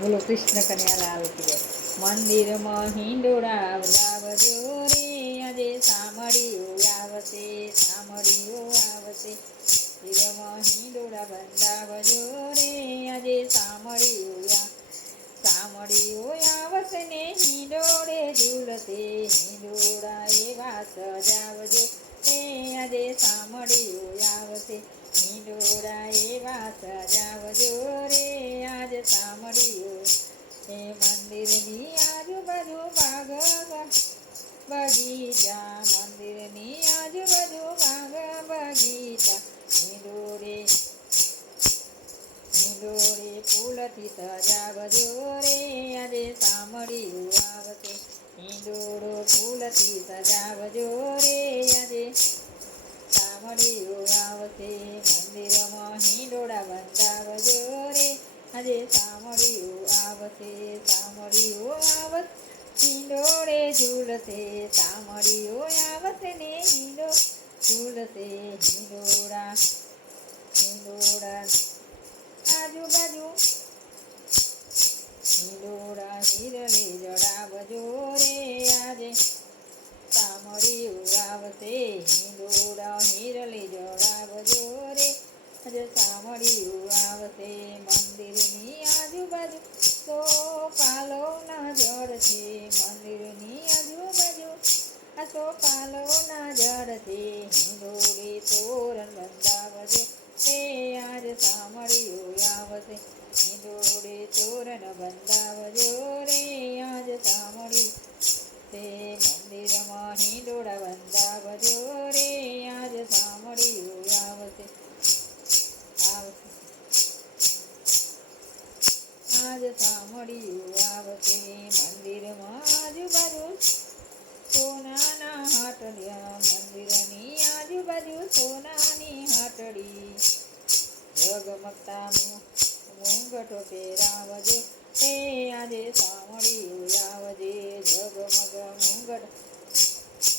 બોલો કૃષ્ણ કન્યાલાલ કી જય. મંદિરમાં હિંડોળા વગાવજો રે, આજે સામળીઓ આવશે, સામળીઓ આવશે. મંદિરમાં હિંડોળા બંધાવજો રે, આજે સામળીઓ આવશે ને હિંડોળે ઝૂલશે. હિંડોળા એવા સજાવજો રે, આજે સામળીઓ આવશે. હિંડોળા એવા સજાવજો રે, આજ સામળીઓ. એ મંદિરની આજુબાજુ બાગ બગીચા, મંદિરની આજુબાજુ બાગ બગીચા. હિંડોળે ફૂલથી સજાવજો રે, આજે સામળીઓ આવશે. હિંડોળો ફૂલથી સજાવજો રે, આજે સામળીઓ આવશે. મંદિરમાં હિંડોળા બંધાવજો રે, આજે સામળીઓ આવશે. સામળીઓ આવશે, હિંડોળે ઝૂલશે. સામળીઓ આવશે ને ઝૂલશે. હિંડોળા આજુબાજુ હિંડોળા હિરલે જડાવજો રે, આજે સામળીઓ આવશે. હિંડોળા હિરલે જડાવજો રે, આજે સામળીઓ આવશે. મંદિરની આજુબાજુ સોપાલોના ઝાડ છે, મંદિરની આજુબાજુ આ સોપાલોના ઝાડ છે. હિંડોળે તોરણ બંધાવજો રે, આજ સામળીઓ આવશે. હિંડોળે તોરણ બંધાવજો રે, આજ સામળીઓ. તે મંદિરમાં હિંડોળા બંધાવજો રે, આજ સામળીઓ આવશે. આજ સામળીઓ આવશે. મંદિરમાં આજુબાજુ સોનાના હાટડિયા, મંદિરની આજુબાજુ સોનાની હાટડી. ઝગમગતા મુંગટો પહેરાવજો રે, આજે સામળીઓ આવજે. ઝગમગ મુંગટ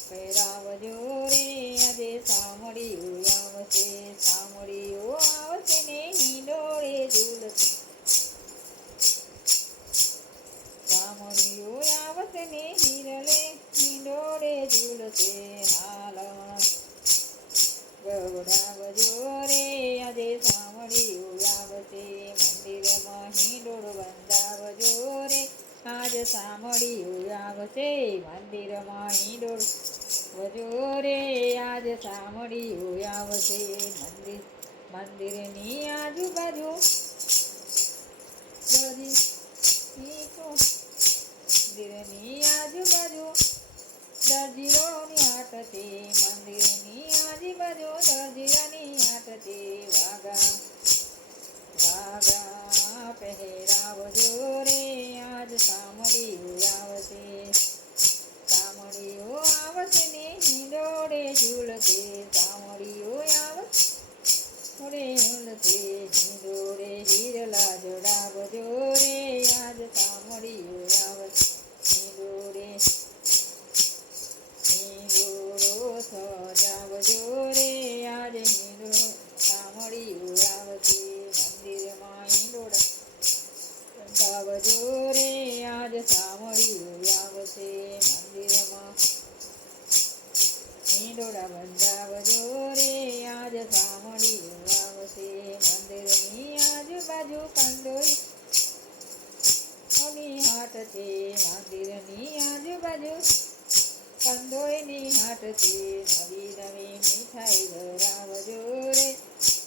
પહેરાવજો રે, આજે સામળીઓ આવશે. સામળીઓ આવશે ને હિંડોળે ઝૂલશે. સામળીઓ આવશે ને હિંડોળે ઝૂલશે. હાલણ ગવડાવજો રે, આજે સામળીઓ આવશે. મંદિરમાં હિંડોળો બંધાવજો રે, આજ સામળીઓ આવશે. મંદિરમાં હિંડોળો વજો રે, આજ સામળીઓ આવશે. મંદિરની આજુબાજુ મંદિરની આજુબાજુ દરજીરોની હાટ છે, મંદિરની આજુબાજુ દરજીરાની હાટ છે. વાગા પહેરાવજો રે, આજ સામળીઓ આવશે. સામળીઓ આવશે ને હિંડોળે ઝૂલશે. સામળીઓ આવશે ઝૂલશે. હિંડોળે હિરલા જડાવજો રે, આજ સામળીઓ આવશે. હિંડોળો સજાવજો રે, આજે સામળીઓ આવશે. મંદિરમાં હિંડોળા બંધાવજો રે, આજ સામળીઓ આવશે. મંદિરમાં હિંડોળા બંધાવજો રે, આજ સામળીઓ આવશે. મંદિરની આજુબાજુ કંદોઈની હાટ છે, મંદિરની આજુબાજુ કંદોઈની હાટ છે. નવી નવી મીઠાઈ ધરાવજો રે,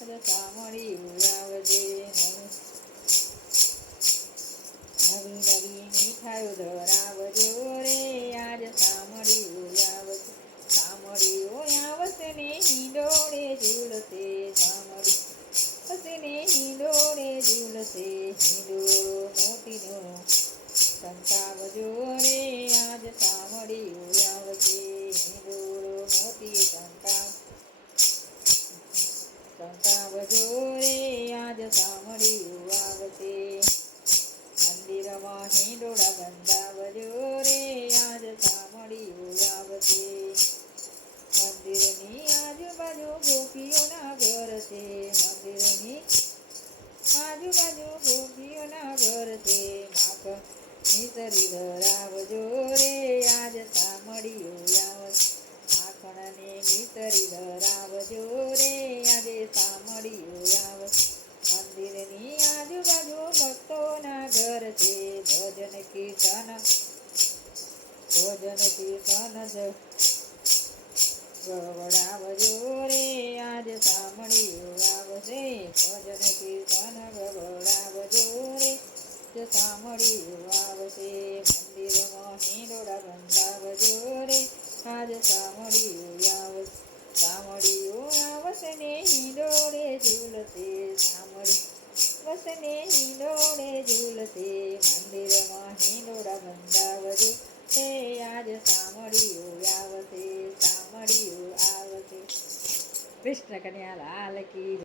આજ સામળીઓ આવજે. નવી નવી મીઠાઈઓ ધરાવજો રે, આજ સામળીઓ આવશે. સામળીઓ આવશે ને હિંડોળે ઝૂલશે. સામળી આવશે ને હિંડોળે ઝૂલશે. હિંડોળો મોતીનો ટંકાવજો રે, આજ સામળીઓ આવશે. હિંડોળો મોતી ટંકાવજો રે, આજ સામળીઓ આવશે. મંદિરમાં હિંડોળા બંધાવજો રે, આજ સામળીઓ આવશે. મંદિરની આજુબાજુ ગોપીઓના ઘર છે, મંદિરની આજુબાજુ ગોપીઓના ઘર છે. ઘર છે ભજન કીર્તન ગવડાવજો રે આજ સાંભળ્યું આવશે ભજન કીર્તન ગવડાવજો રે સાંભળ્યું આવશે મંદિરમાં હિંડોળા બંધાવજો રે આજ સાંભળ્યું આવશે ને હિંડોળે ઝૂલશે વસને હિંડોળે ઝૂલશે મંદિરમાં હિંડોળા બંધાવજો તે આજ સાંભળ્યું આવશે કૃષ્ણ કન્યા લાલ કી